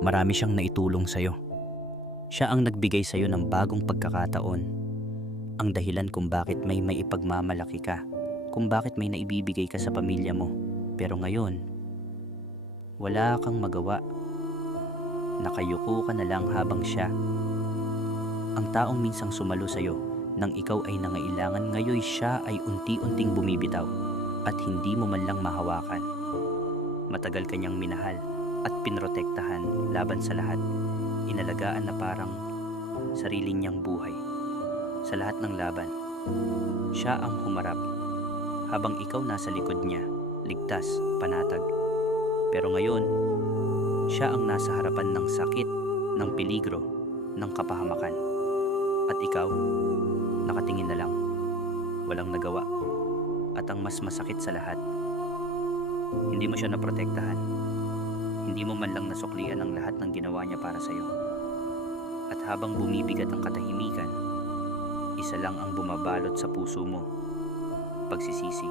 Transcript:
Marami siyang naitulong sa'yo. Siya ang nagbigay sa'yo ng bagong pagkakataon. Ang dahilan kung bakit may ipagmamalaki ka, kung bakit may naibibigay ka sa pamilya mo. Pero ngayon, wala kang magawa. Nakayuko ka na lang habang siya, ang taong minsang sumalo sa'yo nang ikaw ay nangailangan, ngayon siya ay unti-unting bumibitaw at hindi mo man lang mahawakan. Matagal kanyang minahal at pinrotektahan laban sa lahat. Inalagaan na parang sarili niyang buhay. Sa lahat ng laban, siya ang humarap habang ikaw nasa likod niya, ligtas, panatag. Pero ngayon, siya ang nasa harapan ng sakit, ng peligro, ng kapahamakan. At ikaw, nakatingin na lang, walang nagawa. At ang mas masakit sa lahat, hindi mo siya naprotektahan. Hindi mo man lang nasuklian ang lahat ng ginawa niya para sa'yo. At habang bumibigat ang katahimikan, isa lang ang bumabalot sa puso mo, pagsisisi.